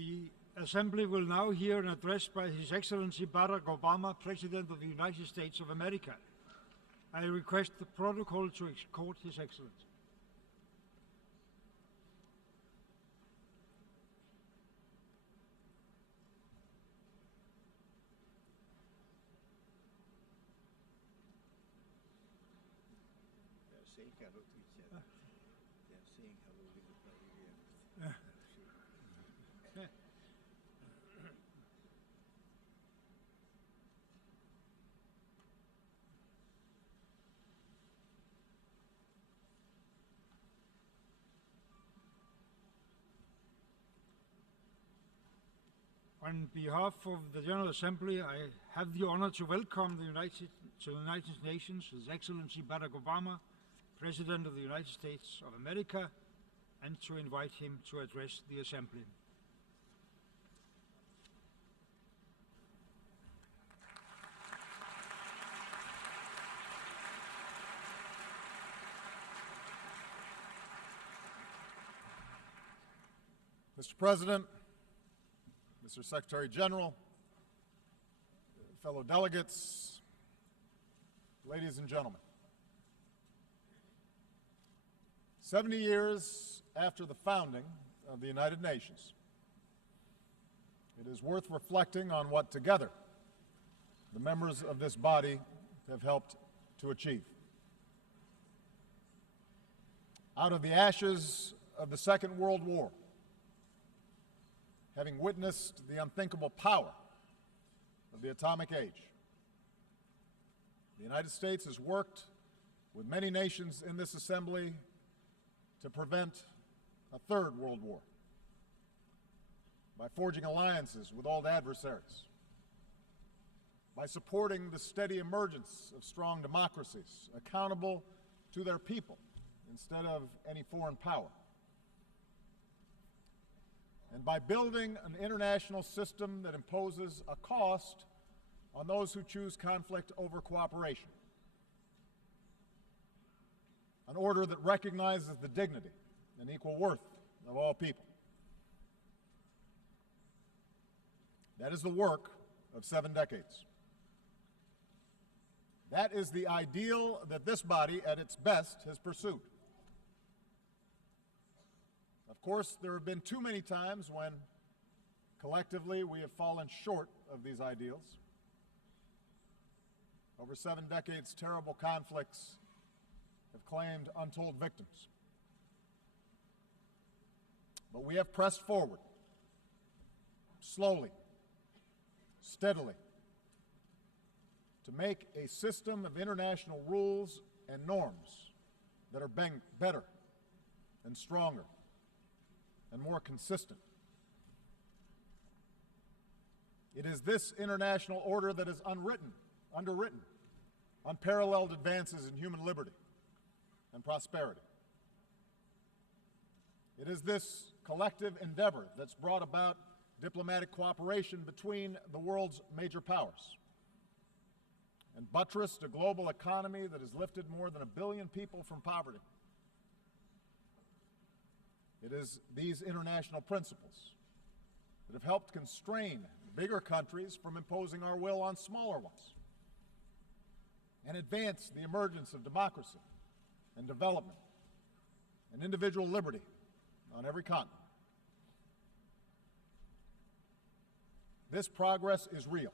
The Assembly will now hear an address by His Excellency Barack Obama, President of the United States of America. I request the protocol to escort His Excellency. They're saying hello to each other. They're saying hello with the prayer. On behalf of the General Assembly, I have the honor to welcome the United Nations, His Excellency Barack Obama, President of the United States of America, and to invite him to address the Assembly. Mr. President, Mr. Secretary General, fellow delegates, ladies and gentlemen. 70 years after the founding of the United Nations, it is worth reflecting on what together the members of this body have helped to achieve. Out of the ashes of the Second World War, having witnessed the unthinkable power of the atomic age, the United States has worked with many nations in this assembly to prevent a third world war by forging alliances with old adversaries, by supporting the steady emergence of strong democracies accountable to their people instead of any foreign power, and by building an international system that imposes a cost on those who choose conflict over cooperation. An order that recognizes the dignity and equal worth of all people. That is the work of 7 decades. That is the ideal that this body, at its best, has pursued. Of course, there have been too many times when, collectively, we have fallen short of these ideals. Over 7 decades, terrible conflicts have claimed untold victims. But we have pressed forward, slowly, steadily, to make a system of international rules and norms that are better and stronger and more consistent. It is this international order that is underwritten, unparalleled advances in human liberty and prosperity. It is this collective endeavor that's brought about diplomatic cooperation between the world's major powers and buttressed a global economy that has lifted more than 1 billion people from poverty. It is these international principles that have helped constrain bigger countries from imposing our will on smaller ones and advance the emergence of democracy and development and individual liberty on every continent. This progress is real.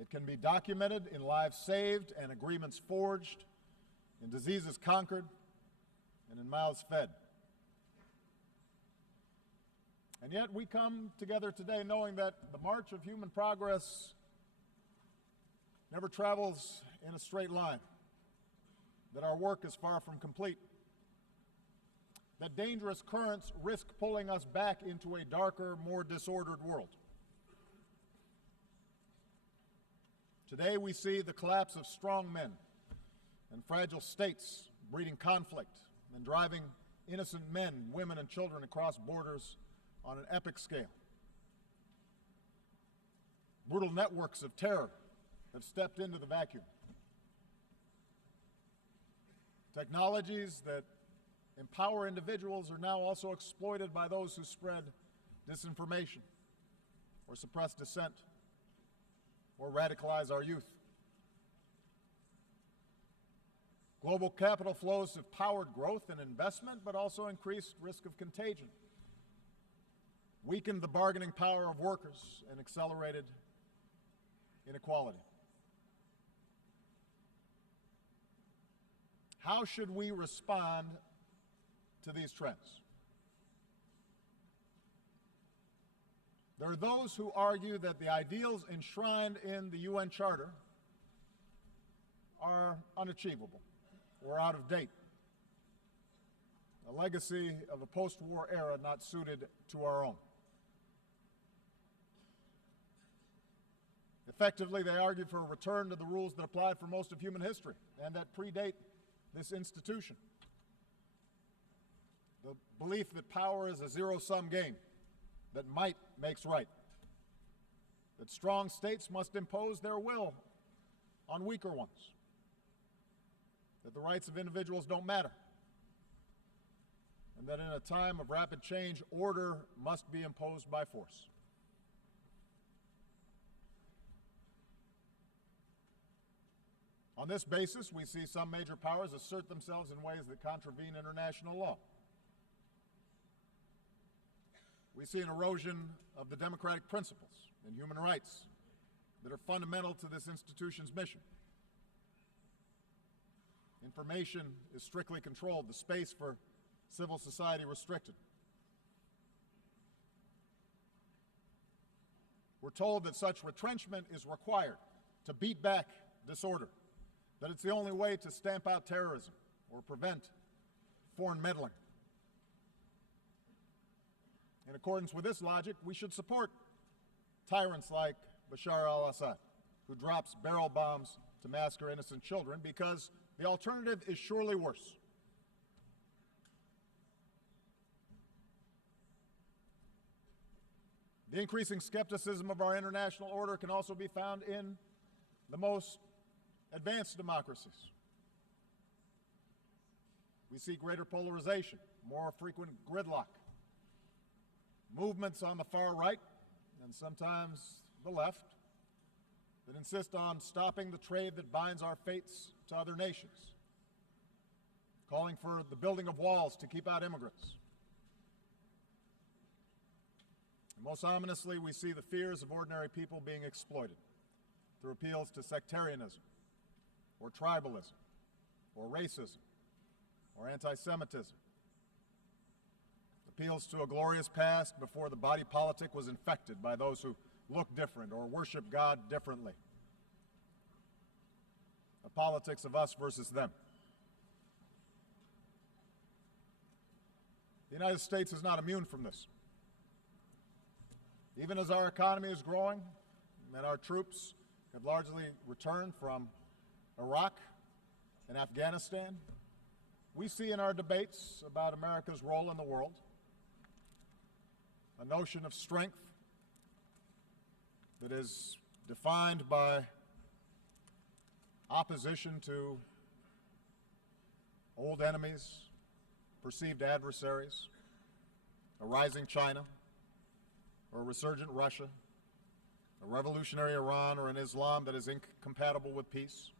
It can be documented in lives saved and agreements forged, in diseases conquered, and in mouths fed. And yet we come together today knowing that the march of human progress never travels in a straight line, that our work is far from complete, that dangerous currents risk pulling us back into a darker, more disordered world. Today we see the collapse of strong men and fragile states breeding conflict and driving innocent men, women, and children across borders on an epic scale. Brutal networks of terror have stepped into the vacuum. Technologies that empower individuals are now also exploited by those who spread disinformation, or suppress dissent, or radicalize our youth. Global capital flows have powered growth and investment, but also increased risk of contagion, weakened the bargaining power of workers, and accelerated inequality. How should we respond to these trends? There are those who argue that the ideals enshrined in the UN Charter are unachievable or out of date, a legacy of a post-war era not suited to our own. Effectively, they argue for a return to the rules that applied for most of human history and that predate this institution. The belief that power is a zero-sum game, that might makes right, that strong states must impose their will on weaker ones, that the rights of individuals don't matter, and that in a time of rapid change, order must be imposed by force. On this basis, we see some major powers assert themselves in ways that contravene international law. We see an erosion of the democratic principles and human rights that are fundamental to this institution's mission. Information is strictly controlled, the space for civil society restricted. We're told that such retrenchment is required to beat back disorder, that it's the only way to stamp out terrorism or prevent foreign meddling. In accordance with this logic, we should support tyrants like Bashar al-Assad, who drops barrel bombs to massacre innocent children, because the alternative is surely worse. The increasing skepticism of our international order can also be found in the most advanced democracies. We see greater polarization, more frequent gridlock, movements on the far right and sometimes the left that insist on stopping the trade that binds our fates to other nations, calling for the building of walls to keep out immigrants. And most ominously, we see the fears of ordinary people being exploited through appeals to sectarianism, or tribalism, or racism, or anti-Semitism. Appeals to a glorious past before the body politic was infected by those who look different or worship God differently. A politics of us versus them. The United States is not immune from this. Even as our economy is growing and our troops have largely returned from Iraq and Afghanistan, we see in our debates about America's role in the world a notion of strength that is defined by opposition to old enemies, perceived adversaries, a rising China, or a resurgent Russia, a revolutionary Iran, or an Islam that is incompatible with peace.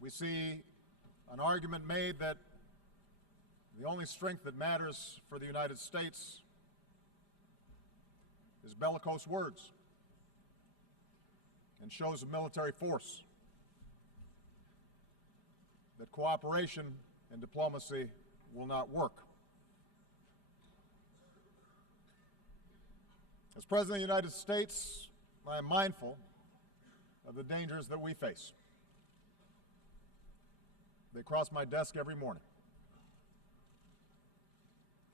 We see an argument made that the only strength that matters for the United States is bellicose words and shows of military force, that cooperation and diplomacy will not work. As President of the United States, I am mindful of the dangers that we face. They cross my desk every morning.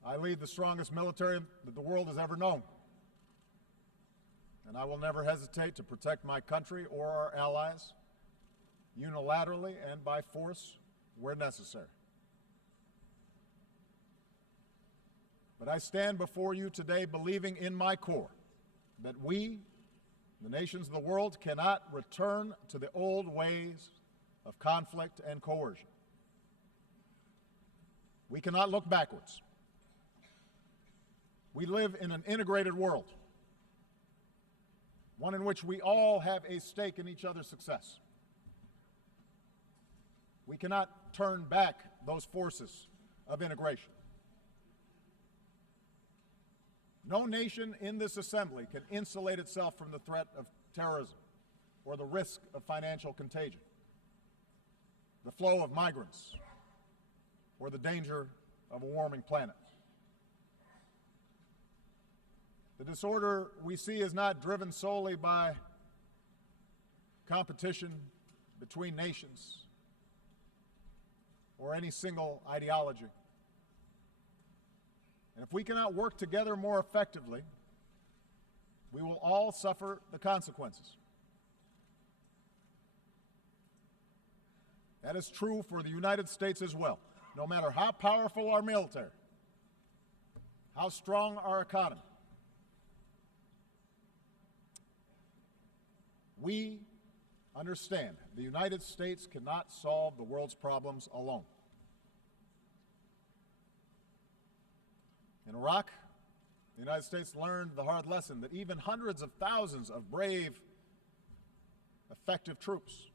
I lead the strongest military that the world has ever known, and I will never hesitate to protect my country or our allies unilaterally and by force where necessary. But I stand before you today believing in my core that we, the nations of the world, cannot return to the old ways of conflict and coercion. We cannot look backwards. We live in an integrated world, one in which we all have a stake in each other's success. We cannot turn back those forces of integration. No nation in this assembly can insulate itself from the threat of terrorism or the risk of financial contagion, the flow of migrants, or the danger of a warming planet. The disorder we see is not driven solely by competition between nations or any single ideology. And if we cannot work together more effectively, we will all suffer the consequences. That is true for the United States as well. No matter how powerful our military, how strong our economy, we understand the United States cannot solve the world's problems alone. In Iraq, the United States learned the hard lesson that even hundreds of thousands of brave, effective troops,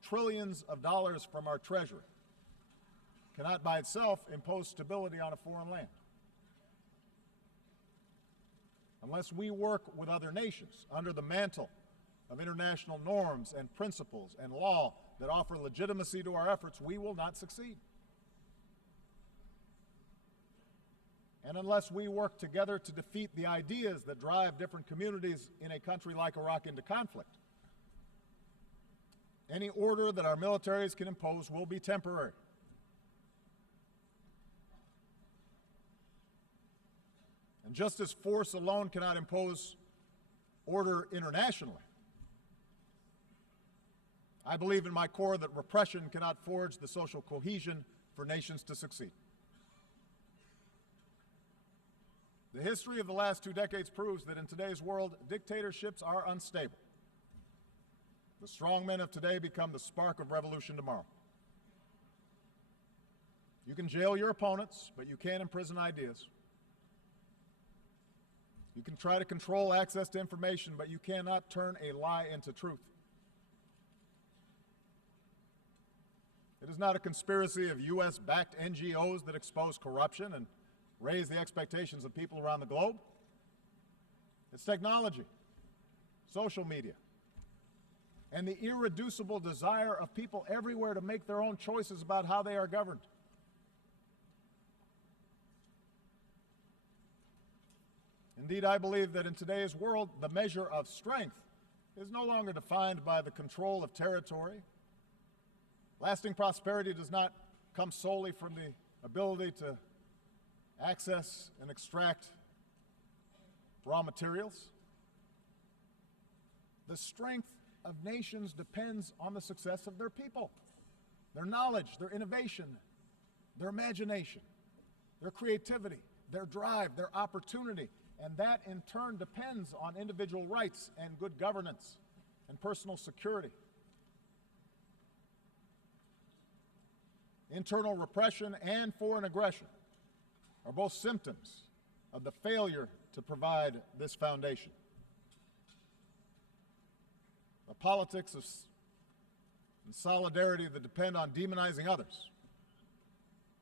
trillions of dollars from our treasury, cannot by itself impose stability on a foreign land. Unless we work with other nations under the mantle of international norms and principles and law that offer legitimacy to our efforts, we will not succeed. And unless we work together to defeat the ideas that drive different communities in a country like Iraq into conflict, any order that our militaries can impose will be temporary. And just as force alone cannot impose order internationally, I believe in my core that repression cannot forge the social cohesion for nations to succeed. The history of the last 2 decades proves that in today's world, dictatorships are unstable. The strong men of today become the spark of revolution tomorrow. You can jail your opponents, but you can't imprison ideas. You can try to control access to information, but you cannot turn a lie into truth. It is not a conspiracy of U.S.-backed NGOs that expose corruption and raise the expectations of people around the globe. It's technology, social media, and the irreducible desire of people everywhere to make their own choices about how they are governed. Indeed, I believe that in today's world, the measure of strength is no longer defined by the control of territory. Lasting prosperity does not come solely from the ability to access and extract raw materials. The strength of nations depends on the success of their people, their knowledge, their innovation, their imagination, their creativity, their drive, their opportunity, and that in turn depends on individual rights and good governance and personal security. Internal repression and foreign aggression are both symptoms of the failure to provide this foundation. The politics of solidarity that depend on demonizing others,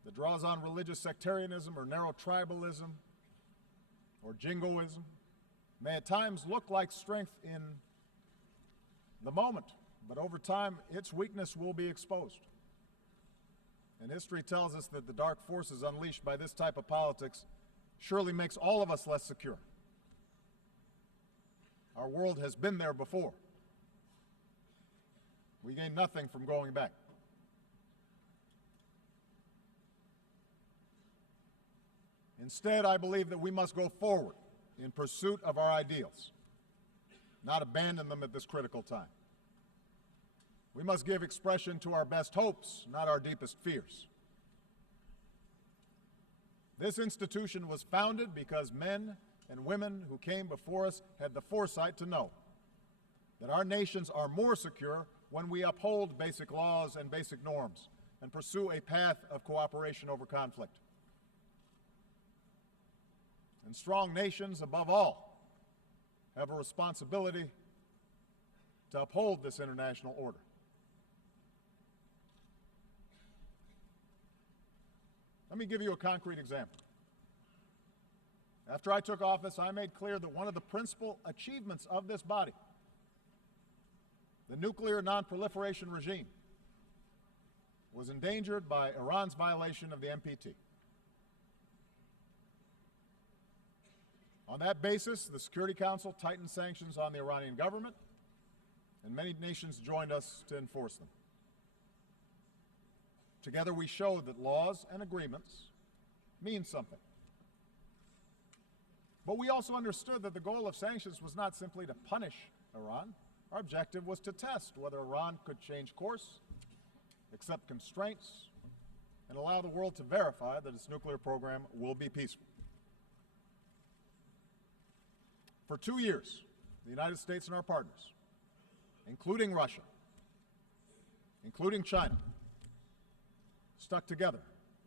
that draws on religious sectarianism or narrow tribalism or jingoism, may at times look like strength in the moment, but over time its weakness will be exposed. And history tells us that the dark forces unleashed by this type of politics surely makes all of us less secure. Our world has been there before. We gain nothing from going back. Instead, I believe that we must go forward in pursuit of our ideals, not abandon them at this critical time. We must give expression to our best hopes, not our deepest fears. This institution was founded because men and women who came before us had the foresight to know that our nations are more secure when we uphold basic laws and basic norms and pursue a path of cooperation over conflict. And strong nations, above all, have a responsibility to uphold this international order. Let me give you a concrete example. After I took office, I made clear that one of the principal achievements of this body, the nuclear non-proliferation regime, was endangered by Iran's violation of the NPT. On that basis, the Security Council tightened sanctions on the Iranian government, and many nations joined us to enforce them. Together we showed that laws and agreements mean something. But we also understood that the goal of sanctions was not simply to punish Iran. Our objective was to test whether Iran could change course, accept constraints, and allow the world to verify that its nuclear program will be peaceful. For 2 years, the United States and our partners, including Russia, including China, stuck together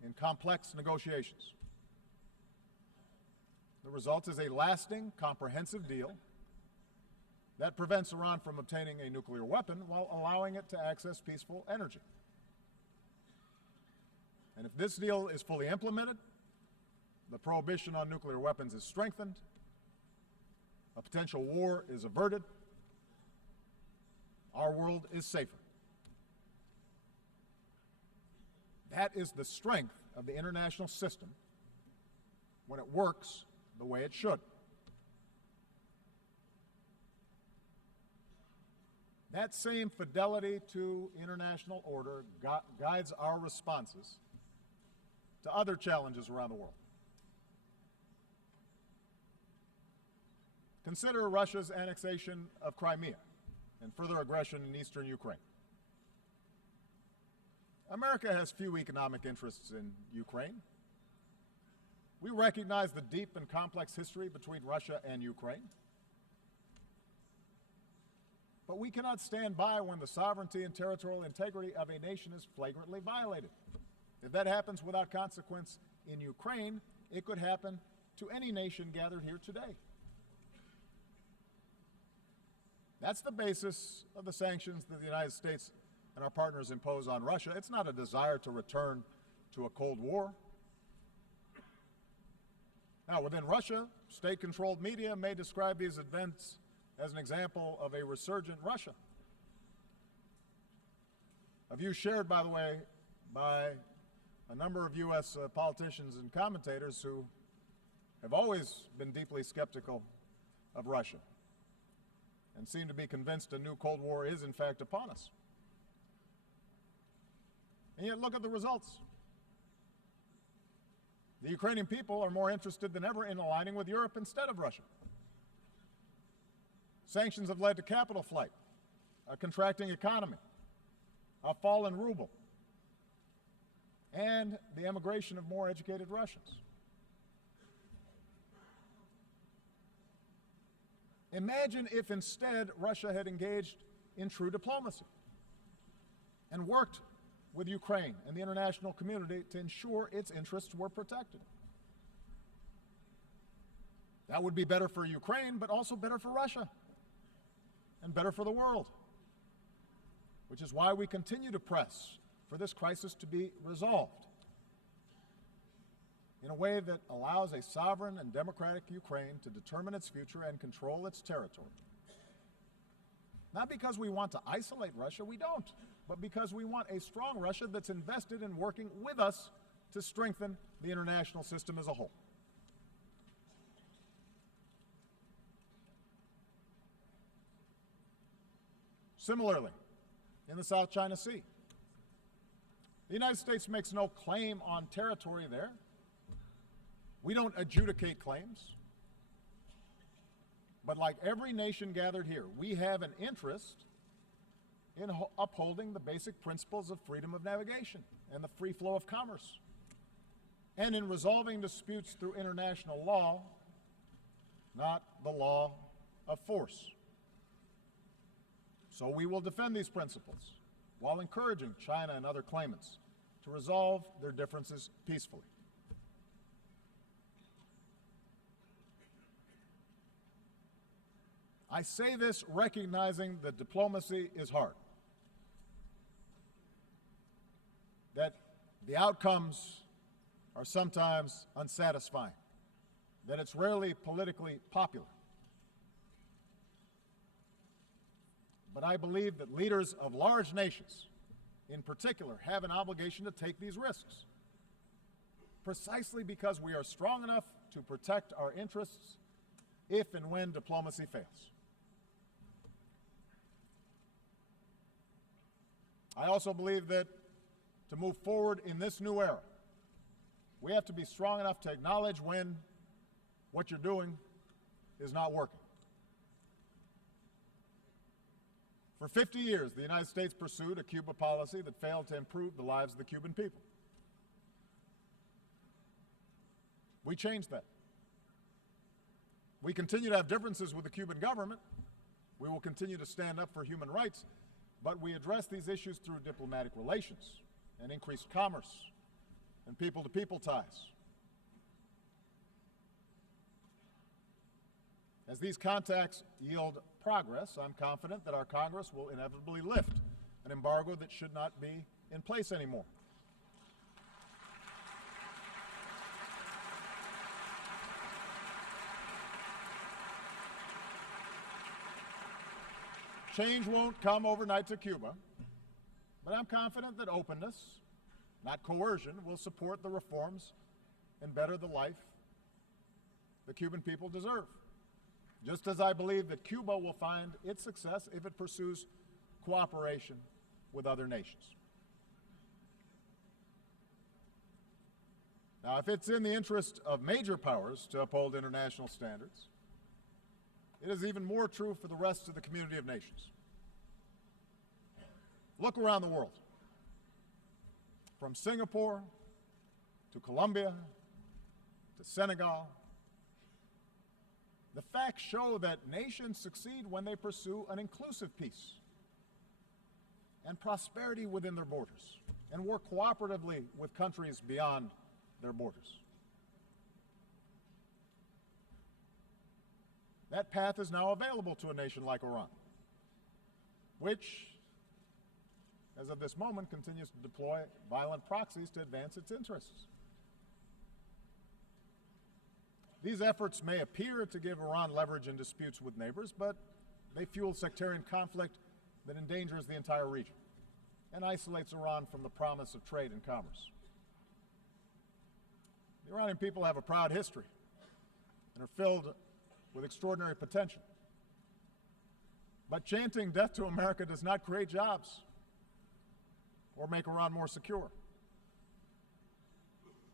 in complex negotiations. The result is a lasting, comprehensive deal that prevents Iran from obtaining a nuclear weapon while allowing it to access peaceful energy. And if this deal is fully implemented, the prohibition on nuclear weapons is strengthened, a potential war is averted, our world is safer. That is the strength of the international system when it works the way it should. That same fidelity to international order guides our responses to other challenges around the world. Consider Russia's annexation of Crimea and further aggression in eastern Ukraine. America has few economic interests in Ukraine. We recognize the deep and complex history between Russia and Ukraine. But we cannot stand by when the sovereignty and territorial integrity of a nation is flagrantly violated. If that happens without consequence in Ukraine, it could happen to any nation gathered here today. That's the basis of the sanctions that the United States and our partners impose on Russia. It's not a desire to return to a Cold War. Now, within Russia, state-controlled media may describe these events as an example of a resurgent Russia. A view shared, by the way, by a number of U.S. politicians and commentators who have always been deeply skeptical of Russia and seem to be convinced a new Cold War is, in fact, upon us. And yet, look at the results. The Ukrainian people are more interested than ever in aligning with Europe instead of Russia. Sanctions have led to capital flight, a contracting economy, a fallen ruble, and the emigration of more educated Russians. Imagine if instead Russia had engaged in true diplomacy and worked with Ukraine and the international community to ensure its interests were protected. That would be better for Ukraine, but also better for Russia and better for the world, which is why we continue to press for this crisis to be resolved in a way that allows a sovereign and democratic Ukraine to determine its future and control its territory. Not because we want to isolate Russia, we don't, but because we want a strong Russia that's invested in working with us to strengthen the international system as a whole. Similarly, in the South China Sea, the United States makes no claim on territory there. We don't adjudicate claims. But like every nation gathered here, we have an interest in upholding the basic principles of freedom of navigation and the free flow of commerce, and in resolving disputes through international law, not the law of force. So we will defend these principles while encouraging China and other claimants to resolve their differences peacefully. I say this recognizing that diplomacy is hard, that the outcomes are sometimes unsatisfying, that it's rarely politically popular. But I believe that leaders of large nations, in particular, have an obligation to take these risks, precisely because we are strong enough to protect our interests if and when diplomacy fails. I also believe that to move forward in this new era, we have to be strong enough to acknowledge when what you're doing is not working. For 50 years, the United States pursued a Cuba policy that failed to improve the lives of the Cuban people. We changed that. We continue to have differences with the Cuban government. We will continue to stand up for human rights, but we address these issues through diplomatic relations and increased commerce and people-to-people ties. As these contacts yield progress, I'm confident that our Congress will inevitably lift an embargo that should not be in place anymore. Change won't come overnight to Cuba, but I'm confident that openness, not coercion, will support the reforms and better the life the Cuban people deserve. Just as I believe that Cuba will find its success if it pursues cooperation with other nations. Now, if it's in the interest of major powers to uphold international standards, it is even more true for the rest of the community of nations. Look around the world. From Singapore to Colombia to Senegal, the facts show that nations succeed when they pursue an inclusive peace and prosperity within their borders and work cooperatively with countries beyond their borders. That path is now available to a nation like Iran, which, as of this moment, continues to deploy violent proxies to advance its interests. These efforts may appear to give Iran leverage in disputes with neighbors, but they fuel sectarian conflict that endangers the entire region and isolates Iran from the promise of trade and commerce. The Iranian people have a proud history and are filled with extraordinary potential. But chanting death to America does not create jobs or make Iran more secure.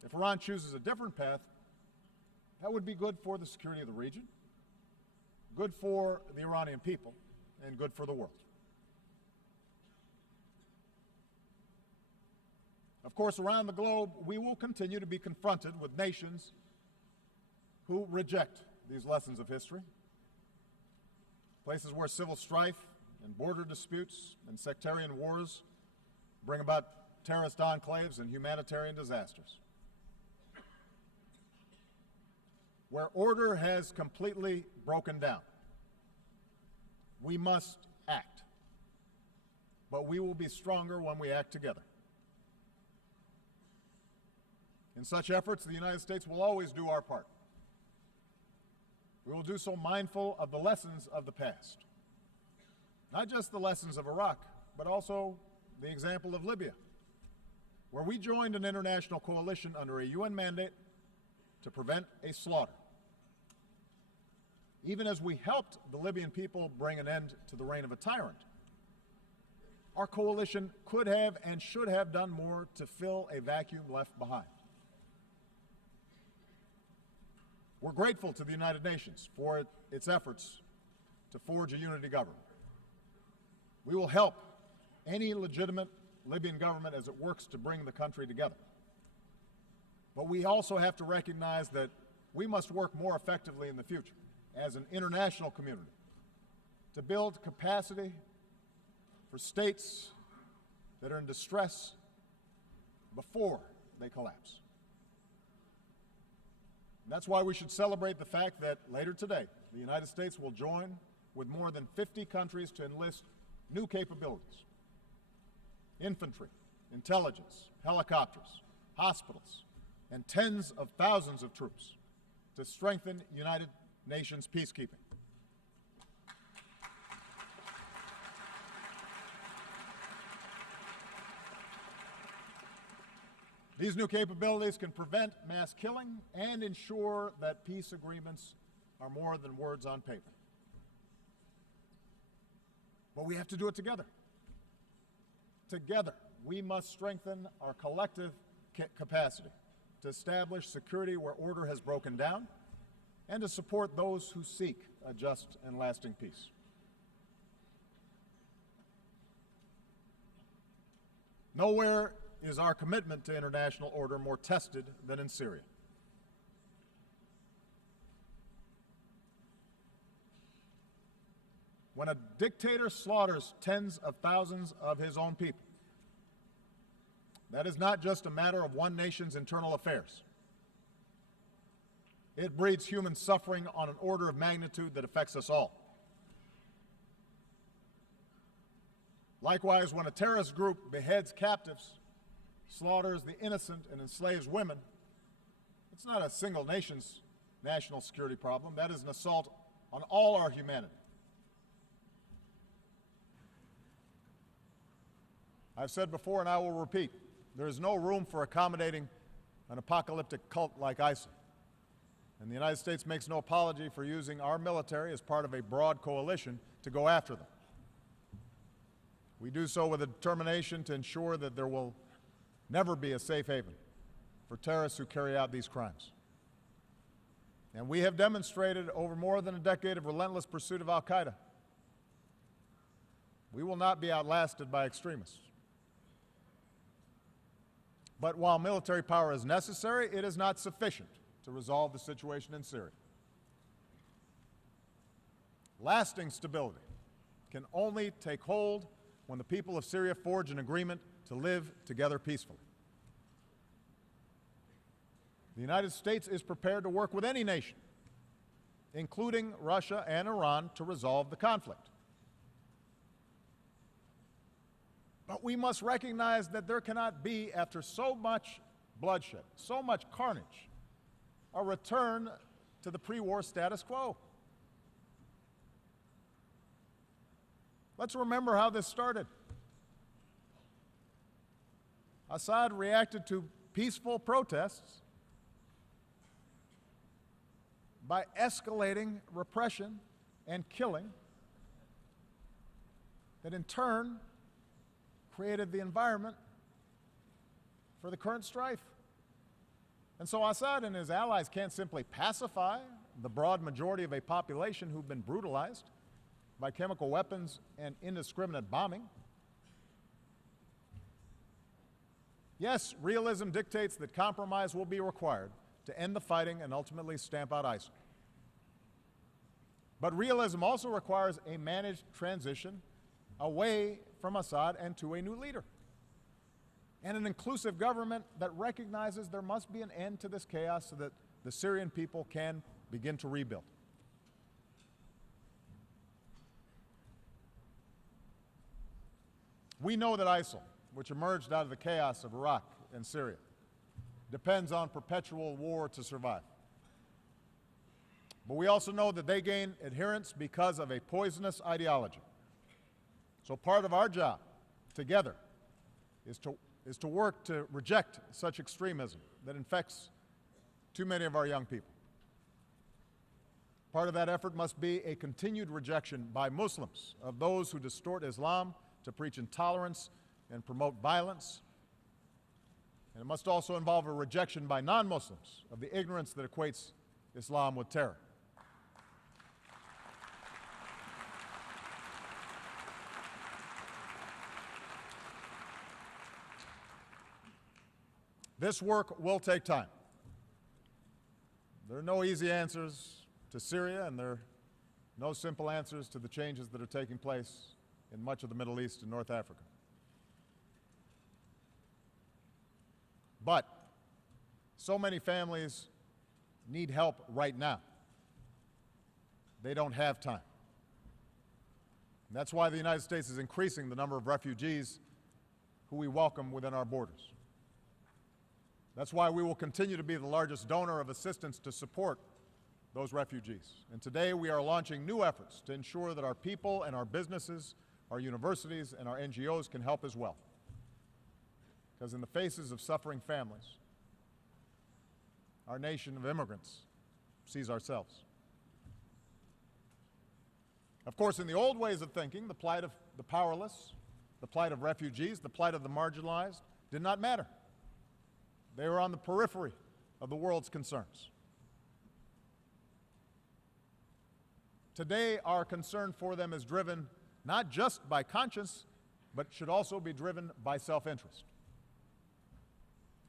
If Iran chooses a different path, that would be good for the security of the region, good for the Iranian people, and good for the world. Of course, around the globe, we will continue to be confronted with nations who reject these lessons of history, places where civil strife and border disputes and sectarian wars bring about terrorist enclaves and humanitarian disasters, where order has completely broken down. We must act, but we will be stronger when we act together. In such efforts, the United States will always do our part. We will do so mindful of the lessons of the past, not just the lessons of Iraq, but also the example of Libya, where we joined an international coalition under a UN mandate to prevent a slaughter. Even as we helped the Libyan people bring an end to the reign of a tyrant, our coalition could have and should have done more to fill a vacuum left behind. We're grateful to the United Nations for its efforts to forge a unity government. We will help any legitimate Libyan government as it works to bring the country together. But we also have to recognize that we must work more effectively in the future as an international community to build capacity for states that are in distress before they collapse. And that's why we should celebrate the fact that later today, the United States will join with more than 50 countries to enlist new capabilities: infantry, intelligence, helicopters, hospitals, and tens of thousands of troops to strengthen United Nations peacekeeping. These new capabilities can prevent mass killing and ensure that peace agreements are more than words on paper. But we have to do it together. Together, we must strengthen our collective capacity to establish security where order has broken down and to support those who seek a just and lasting peace. Nowhere is our commitment to international order more tested than in Syria. When a dictator slaughters tens of thousands of his own people, that is not just a matter of one nation's internal affairs. It breeds human suffering on an order of magnitude that affects us all. Likewise, when a terrorist group beheads captives, slaughters the innocent, and enslaves women, it's not a single nation's national security problem. That is an assault on all our humanity. I've said before, and I will repeat, there is no room for accommodating an apocalyptic cult like ISIL. And the United States makes no apology for using our military as part of a broad coalition to go after them. We do so with a determination to ensure that there will never be a safe haven for terrorists who carry out these crimes. And we have demonstrated over more than a decade of relentless pursuit of al-Qaeda. We will not be outlasted by extremists. But while military power is necessary, it is not sufficient to resolve the situation in Syria. Lasting stability can only take hold when the people of Syria forge an agreement to live together peacefully. The United States is prepared to work with any nation, including Russia and Iran, to resolve the conflict. But we must recognize that there cannot be, after so much bloodshed, so much carnage, a return to the pre-war status quo. Let's remember how this started. Assad reacted to peaceful protests by escalating repression and killing that in turn created the environment for the current strife. And so Assad and his allies can't simply pacify the broad majority of a population who've been brutalized by chemical weapons and indiscriminate bombing. Yes, realism dictates that compromise will be required to end the fighting and ultimately stamp out ISIL. But realism also requires a managed transition away from Assad and to a new leader, and an inclusive government that recognizes there must be an end to this chaos so that the Syrian people can begin to rebuild. We know that ISIL, which emerged out of the chaos of Iraq and Syria, depends on perpetual war to survive. But we also know that they gain adherents because of a poisonous ideology. So part of our job together is to work to reject such extremism that infects too many of our young people. Part of that effort must be a continued rejection by Muslims of those who distort Islam to preach intolerance and promote violence. And it must also involve a rejection by non-Muslims of the ignorance that equates Islam with terror. This work will take time. There are no easy answers to Syria, and there are no simple answers to the changes that are taking place in much of the Middle East and North Africa. But so many families need help right now. They don't have time. And that's why the United States is increasing the number of refugees who we welcome within our borders. That's why we will continue to be the largest donor of assistance to support those refugees. And today we are launching new efforts to ensure that our people and our businesses, our universities and our NGOs can help as well. Because in the faces of suffering families, our nation of immigrants sees ourselves. Of course, in the old ways of thinking, the plight of the powerless, the plight of refugees, the plight of the marginalized did not matter. They were on the periphery of the world's concerns. Today, our concern for them is driven not just by conscience, but should also be driven by self-interest.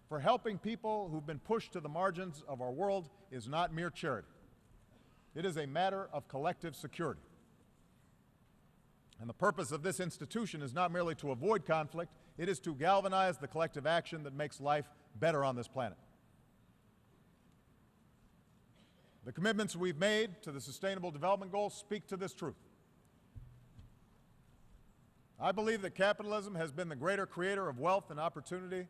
For helping people who've been pushed to the margins of our world is not mere charity. It is a matter of collective security. And the purpose of this institution is not merely to avoid conflict, it is to galvanize the collective action that makes life better on this planet. The commitments we've made to the Sustainable Development Goals speak to this truth. I believe that capitalism has been the greater creator of wealth and opportunity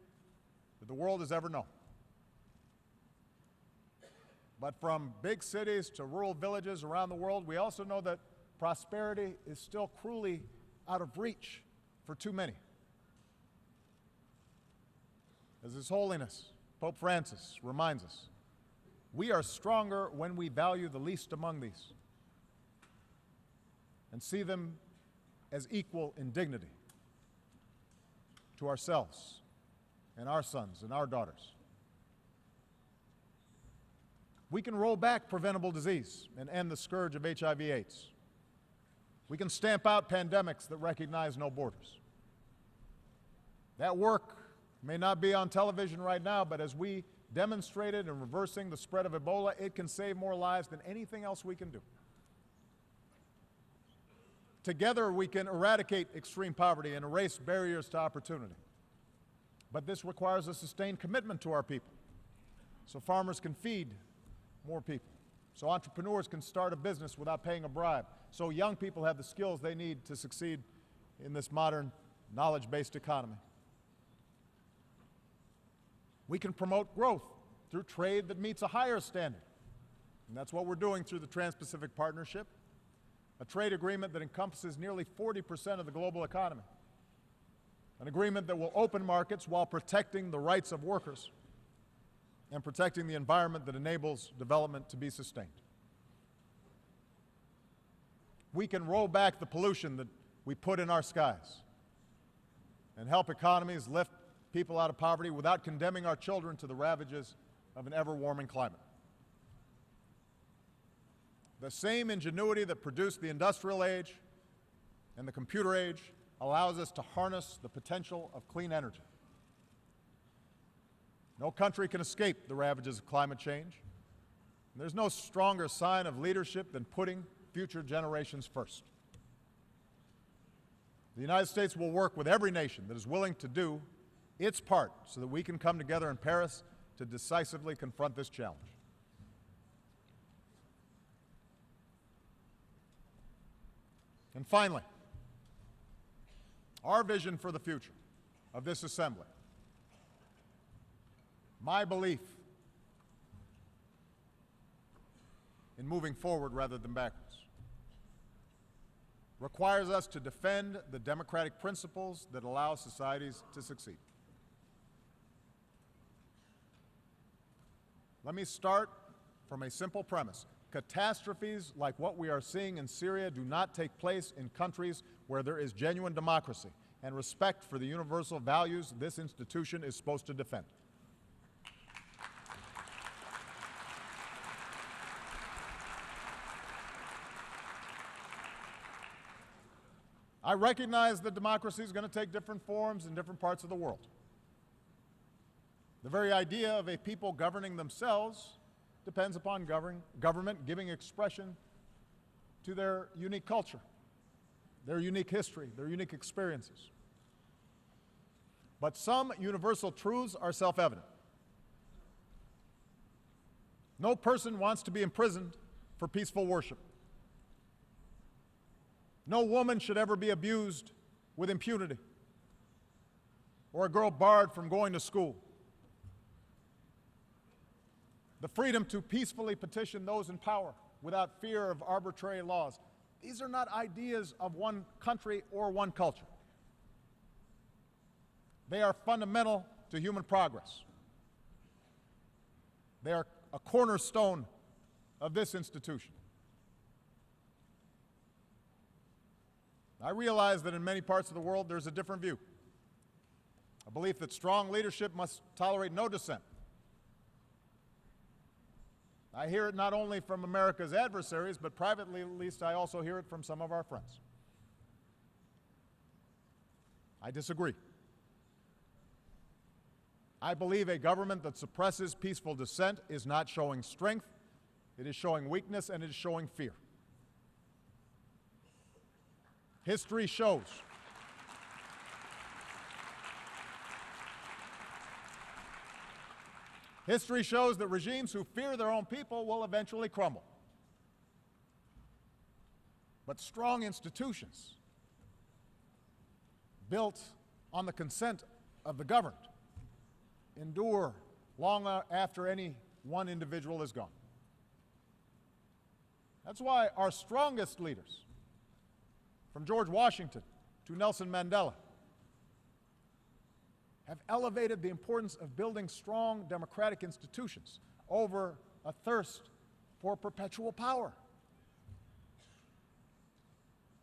that the world has ever known. But from big cities to rural villages around the world, we also know that prosperity is still cruelly out of reach for too many. As His Holiness, Pope Francis, reminds us, we are stronger when we value the least among these and see them as equal in dignity to ourselves and our sons and our daughters. We can roll back preventable disease and end the scourge of HIV/AIDS. We can stamp out pandemics that recognize no borders. That work may not be on television right now, but as we demonstrated in reversing the spread of Ebola, it can save more lives than anything else we can do. Together we can eradicate extreme poverty and erase barriers to opportunity. But this requires a sustained commitment to our people, so farmers can feed more people, so entrepreneurs can start a business without paying a bribe, so young people have the skills they need to succeed in this modern knowledge-based economy. We can promote growth through trade that meets a higher standard. And that's what we're doing through the Trans-Pacific Partnership, a trade agreement that encompasses nearly 40% of the global economy. An agreement that will open markets while protecting the rights of workers and protecting the environment that enables development to be sustained. We can roll back the pollution that we put in our skies and help economies lift people out of poverty without condemning our children to the ravages of an ever-warming climate. The same ingenuity that produced the industrial age and the computer age allows us to harness the potential of clean energy. No country can escape the ravages of climate change. And there's no stronger sign of leadership than putting future generations first. The United States will work with every nation that is willing to do its part so that we can come together in Paris to decisively confront this challenge. And finally, our vision for the future of this assembly, my belief in moving forward rather than backwards, requires us to defend the democratic principles that allow societies to succeed. Let me start from a simple premise. Catastrophes like what we are seeing in Syria do not take place in countries where there is genuine democracy and respect for the universal values this institution is supposed to defend. I recognize that democracy is going to take different forms in different parts of the world. The very idea of a people governing themselves depends upon government giving expression to their unique culture, their unique history, their unique experiences. But some universal truths are self-evident. No person wants to be imprisoned for peaceful worship. No woman should ever be abused with impunity, or a girl barred from going to school. The freedom to peacefully petition those in power without fear of arbitrary laws. These are not ideas of one country or one culture. They are fundamental to human progress. They are a cornerstone of this institution. I realize that in many parts of the world there's a different view, a belief that strong leadership must tolerate no dissent. I hear it not only from America's adversaries, but privately at least I also hear it from some of our friends. I disagree. I believe a government that suppresses peaceful dissent is not showing strength, it is showing weakness, and it is showing fear. History shows that regimes who fear their own people will eventually crumble. But strong institutions built on the consent of the governed endure long after any one individual is gone. That's why our strongest leaders, from George Washington to Nelson Mandela, have elevated the importance of building strong democratic institutions over a thirst for perpetual power.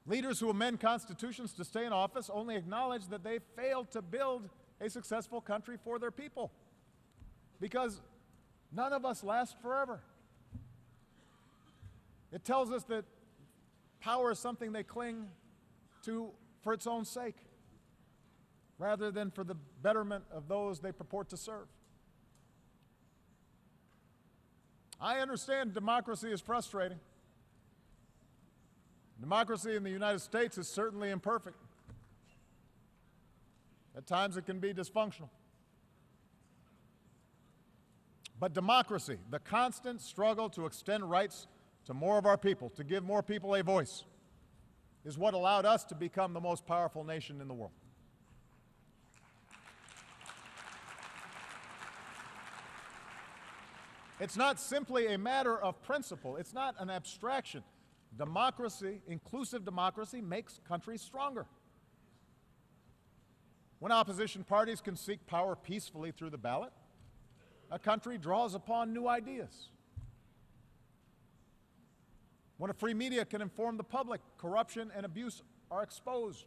Leaders who amend constitutions to stay in office only acknowledge that they failed to build a successful country for their people, because none of us last forever. It tells us that power is something they cling to for its own sake, rather than for the betterment of those they purport to serve. I understand democracy is frustrating. Democracy in the United States is certainly imperfect. At times it can be dysfunctional. But democracy, the constant struggle to extend rights to more of our people, to give more people a voice, is what allowed us to become the most powerful nation in the world. It's not simply a matter of principle. It's not an abstraction. Democracy, inclusive democracy, makes countries stronger. When opposition parties can seek power peacefully through the ballot, a country draws upon new ideas. When a free media can inform the public, corruption and abuse are exposed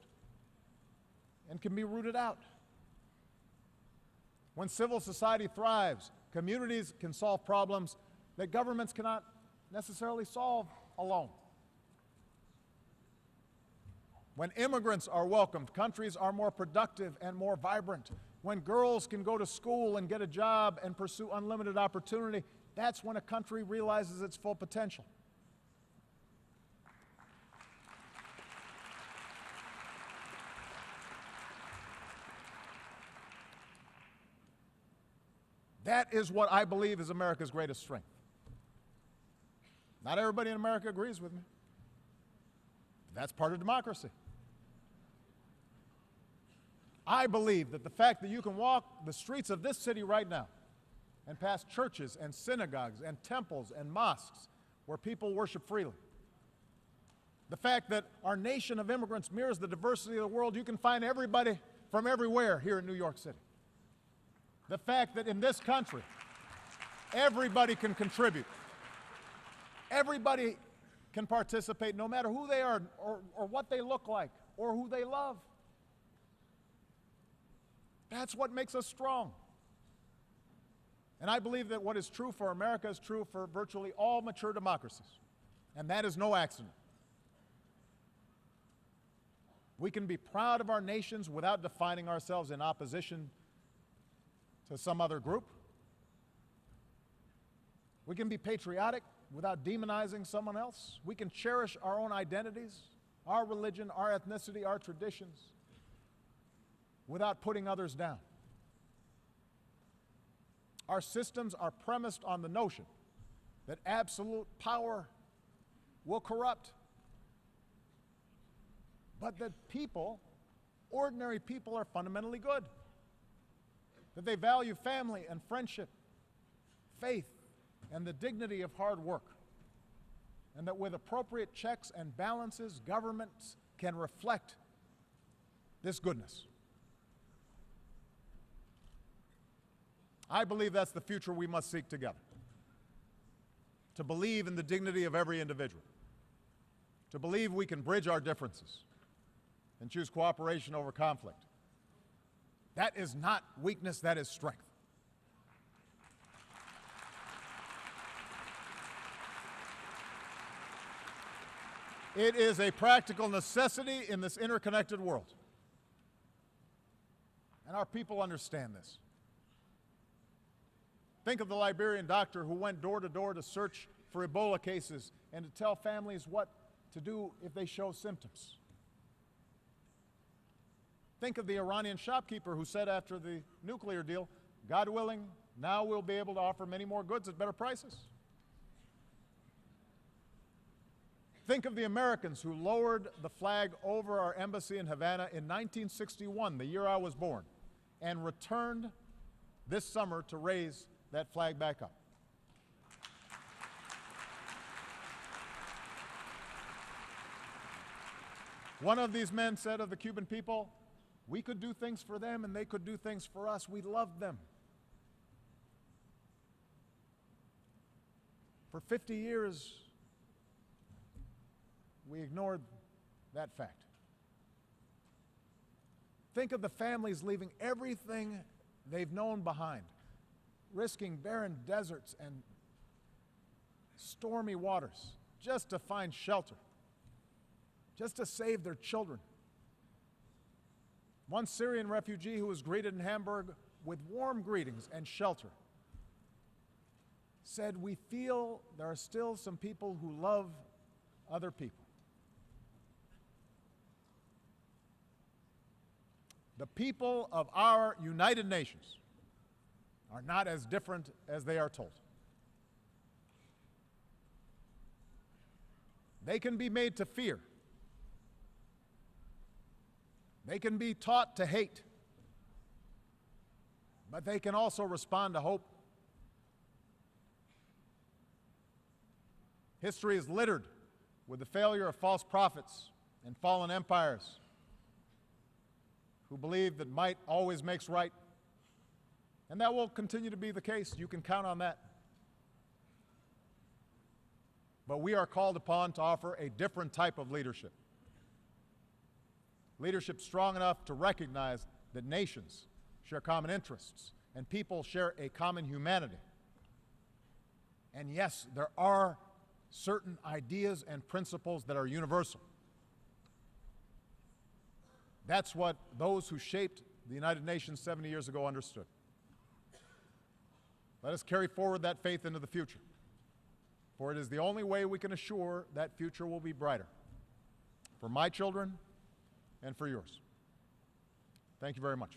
and can be rooted out. When civil society thrives, communities can solve problems that governments cannot necessarily solve alone. When immigrants are welcomed, countries are more productive and more vibrant. When girls can go to school and get a job and pursue unlimited opportunity, that's when a country realizes its full potential. That is what I believe is America's greatest strength. Not everybody in America agrees with me. That's part of democracy. I believe that the fact that you can walk the streets of this city right now and pass churches and synagogues and temples and mosques where people worship freely, the fact that our nation of immigrants mirrors the diversity of the world, you can find everybody from everywhere here in New York City. The fact that in this country, everybody can contribute. Everybody can participate, no matter who they are or what they look like or who they love. That's what makes us strong. And I believe that what is true for America is true for virtually all mature democracies. And that is no accident. We can be proud of our nations without defining ourselves in opposition to some other group. We can be patriotic without demonizing someone else. We can cherish our own identities, our religion, our ethnicity, our traditions, without putting others down. Our systems are premised on the notion that absolute power will corrupt. but that people, ordinary people, are fundamentally good, that they value family and friendship, faith, and the dignity of hard work, and that with appropriate checks and balances, governments can reflect this goodness. I believe that's the future we must seek together. To believe in the dignity of every individual. To believe we can bridge our differences and choose cooperation over conflict. That is not weakness, that is strength. It is a practical necessity in this interconnected world. And our people understand this. Think of the Liberian doctor who went door to door to search for Ebola cases and to tell families what to do if they show symptoms. Think of the Iranian shopkeeper who said after the nuclear deal, God willing, now we'll be able to offer many more goods at better prices. Think of the Americans who lowered the flag over our embassy in Havana in 1961, the year I was born, and returned this summer to raise that flag back up. One of these men said of the Cuban people, we could do things for them and they could do things for us. We loved them. For 50 years, we ignored that fact. Think of the families leaving everything they've known behind, risking barren deserts and stormy waters just to find shelter, just to save their children. One Syrian refugee who was greeted in Hamburg with warm greetings and shelter said, we feel there are still some people who love other people. The people of our United Nations are not as different as they are told. They can be made to fear. They can be taught to hate. But they can also respond to hope. History is littered with the failure of false prophets and fallen empires who believe that might always makes right. And that will continue to be the case. You can count on that. But we are called upon to offer a different type of leadership. Leadership strong enough to recognize that nations share common interests and people share a common humanity. And yes, there are certain ideas and principles that are universal. That's what those who shaped the United Nations 70 years ago understood. Let us carry forward that faith into the future, for it is the only way we can assure that future will be brighter for my children and for yours. Thank you very much.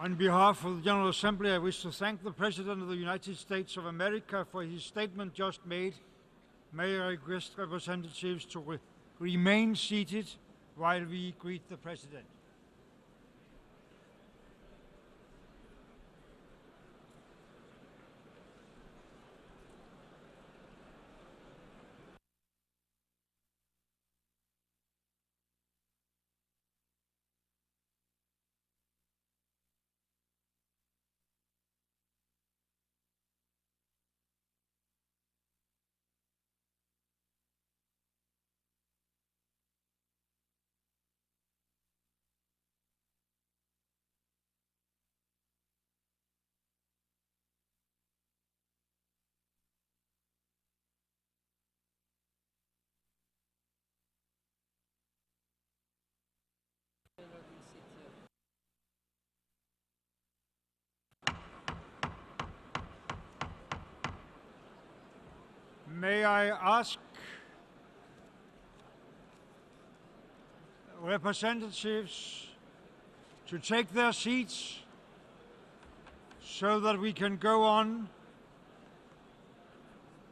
On behalf of the General Assembly, I wish to thank the President of the United States of America for his statement just made. May I request representatives to remain seated while we greet the President. May I ask representatives to take their seats so that we can go on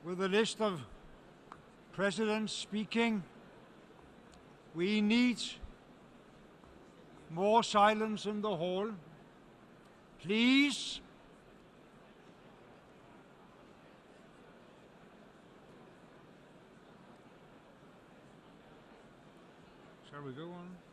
with the list of presidents speaking. We need more silence in the hall. Please. Shall we go on?